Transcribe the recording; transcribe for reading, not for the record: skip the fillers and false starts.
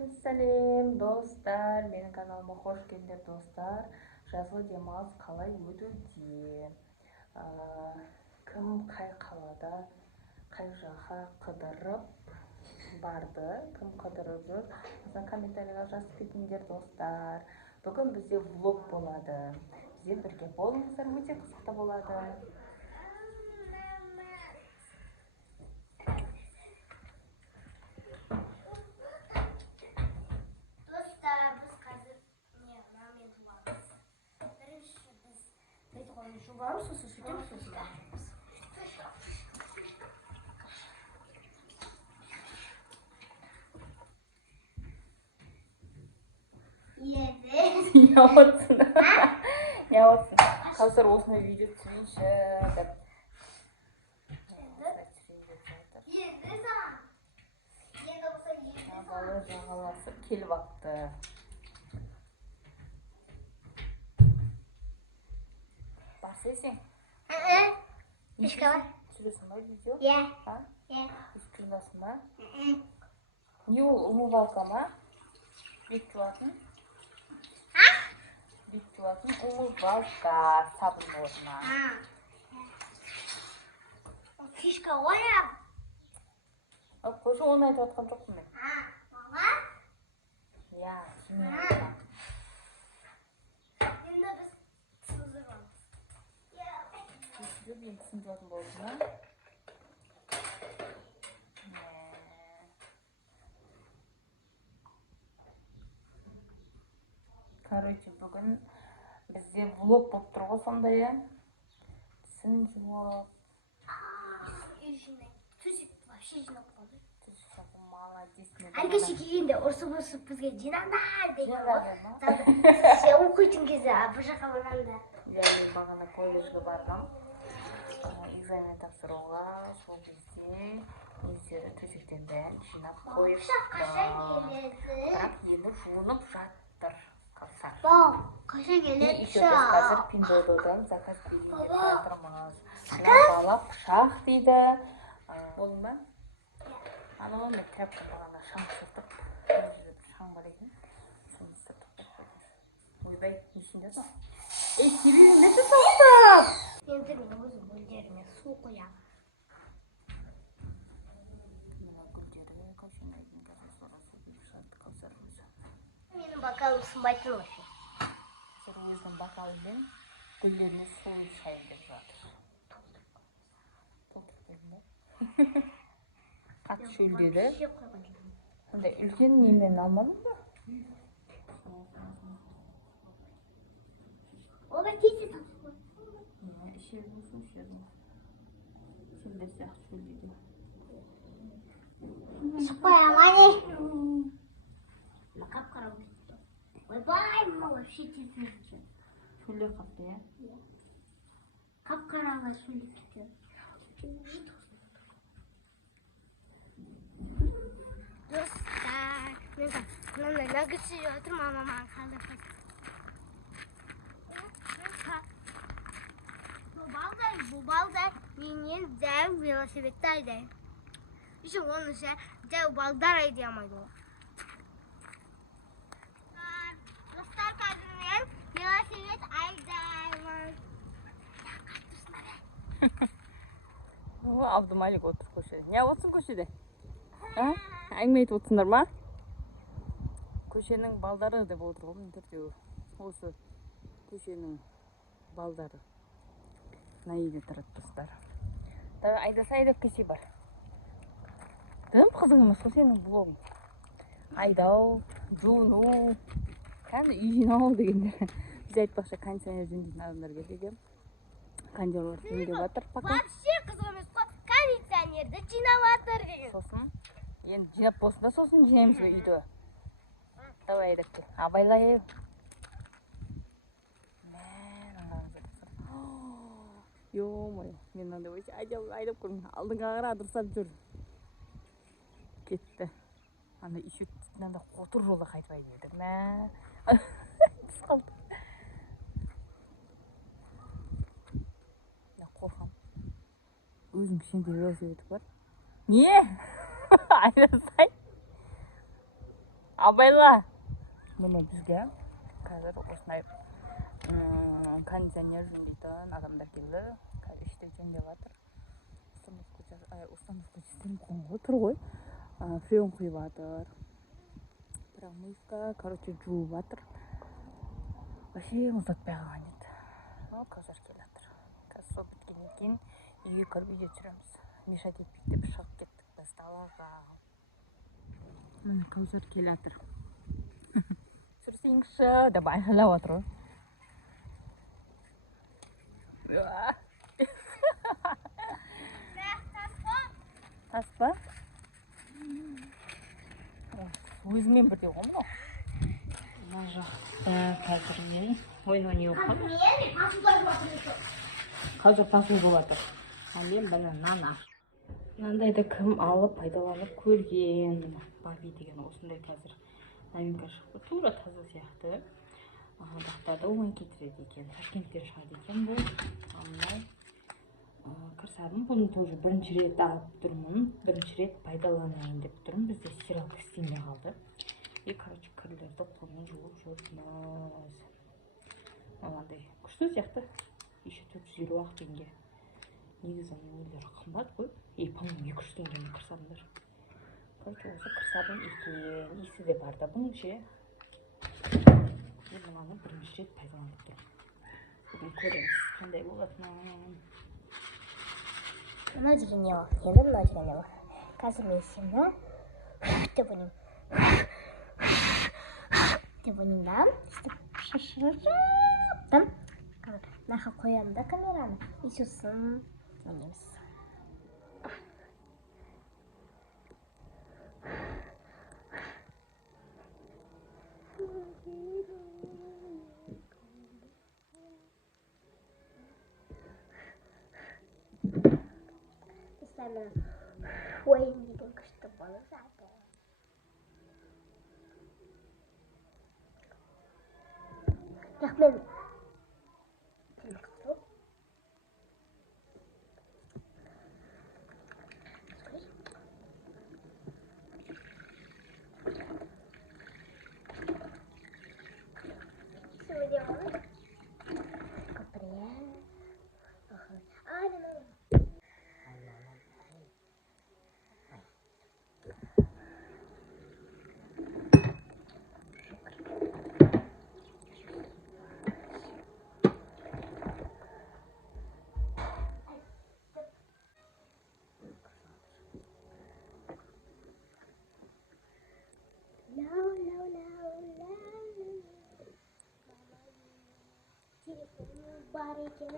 Сәлем достар, менің каналыма қош келдіңдер достар. Жазғы демалыс қалай өтуде? Кім қай қалада, қай жаққа қыдырып барды, кім қыдырып жүр? Осыны комментарийға жазып кетіңдер достар. Бүгін бізде влог болады. Бізбен бірге болыңыздар, өте қызықты болады. Жуғару сосын сөйтеміз сосын бақырмыз. Не отырсың? Не отырсың? Қазір осыны видео түсірейінші деп. Балы жағаласып келіп апты. Басесің? Ешкі бар? Түсіресің ба видео? Иә. Түсіресің ба? Не ол умывалка ма? Бет жуатын? Бет жуатын умывалка сабын орнына. Фишка ғой я? Қойшы оны айтып отқан жоқпын мен. Мама? Иә, сене айтқан. Енді біз сыздырамыз. Түсіріп енді сын жуатын болдың ба? Короче, бүгін бізде влог болып тұр ғой сондай, иә? Сін жуып. Төсек вообще жинап қалды. Төсек молодец. Әркеше келгенде ұрсып бізге жинаңдар деген Жинады ма? Сен оқитын кезде бір жаққа барғанда. Мен бағана колледжге барғам. Экзамен тапсыруға, сол кезде өздері төсектен бәрін жинап қойып. Қашан келеді? Бірақ енді жуынып жатыр. Қашан келеді? Еще біз қазір Пиндододан заказ берейін деп жатырмыз. Бала пышақ дейді. Болдың ба? Анау мен тряпка бағана шаң сұртып, шаң бар екен. Соны сұртып қойып. Ойбай, несінде сол? Себебін несі соқтып? Енді мен өзім гүлдеріме су қоям. Мына гүлдері Кәусенайдың газосына су құйып шығарды Кәусар өзі. Менің бокалым сынбайтын вообще. Кәусар өзінің бокалымен гүлдеріне су шайын деп жатыр. Толтырып бердің ба? Қатты шөлдеді. Сондай үлкен немен алмадың ба? Оға тез тапсыр ғой. Ішердің су ішердің. Сондай сияқты шөлдеді. Шықпай амане. Қап қара өсті. Ойбай, мұны вообще тез өсті. Шөлдер қапты, иә? Қап қараға шөлдеп кетті. Достар, мен мынандай наггетс жеп отырмын, мама маған қалдырып қойды. Бұл балдар менен дәу велосипедті айдайды. Еще оны дәу балдар айдай алмайды олар. Достар, қазір мен велосипед айдаймын. Абдымалик отыр көшеде. Не отырсың көшеде? Әңгіме айтып отырсыңдар ма? Көшенің балдары деп отыр ғой міндіртеу. Осы көшенің балдары. Наиде тұрады достар. Айдаса айдап кесе бар. Дым қызың емес қой сенің блогың. Айдау, жуыну, кәні үй жинау дегендер. Біз айтпақшы кондиционер жөндейтін адамдар келді. Кондиционер жөндеп жатыр пока. Вообще қызық емес қой, кондиционерді жинап жатыр деген. Сосын, енді жинап болсын да сосын жинаймыз ғой үйді. Давай айдап кел. Абайлай. Ё-моё, мен мынандай ойша айдап көрмін. Алдыңға қара дұрыстап жүр. Кетті. Анда еще мынандай қотыр жолда қайтып айдайды. Түс қалды. Қорқам. Өзің кішкентай велосипед бар. Не? Айдасай. абайла. Міне бізге қазір осындай кондиционер жөндейтін адамдар келді. Қазір іштеп жөндеп жатыр. Установка система тұр ғой. Фреон құйып жатыр. Промывка, короче, жуып жатыр. Вообще ұзатпай қалған еді. Қазір келе жатыр. Қазір сол біткеннен кейін үйге кіріп үйде түсіреміз. Мешать етпейді деп шығып кеттік біз далаға. Қазір келе жатыр. Түсірсеңші деп айғайлап жатыр ғой. Таспа? Өзімен бірдей ғой мынау. Мына жақта қазір мен ойын ойнап қалдым. Қазір тасу болады. Мен банана. Мынандайды кім алып пайдаланып көрген. Баби деген осындай қазір новинка шықты. Тура таза сияқты. Дақтарды оңай кетіреді екен. Ташкенттен шығады екен бұл. Мынау кірсабын. Бұны тоже бірінші рет алып тұрмын. Бірінші рет пайдаланайын деп тұрмын. Бізде стиралка істемей қалды. И, короче, кірлерді қолмен жуып жүрміз. Мынандай күшті сияқты. Еще 450 теңге. Негізі нелер қымбат қой. По-моему, 200 теңгені кірсабындар. Короче, осы кірсабын екен. Иісі де бар да бұның ше. Мен мынаны бірінші рет пайдаланып тұрмын. Бүгін көреміз, қандай болатынын. Мына деген не бар? Енді мына деген не бар? Қазір мен сені деп ойнаймын. Деп ойнаймын да. Сөйтіп шашырып. Нақа қоямын да камераны. И сосын ойнаймыз. Ойын деген күшті болып жатыр. Бірақ мен бар екен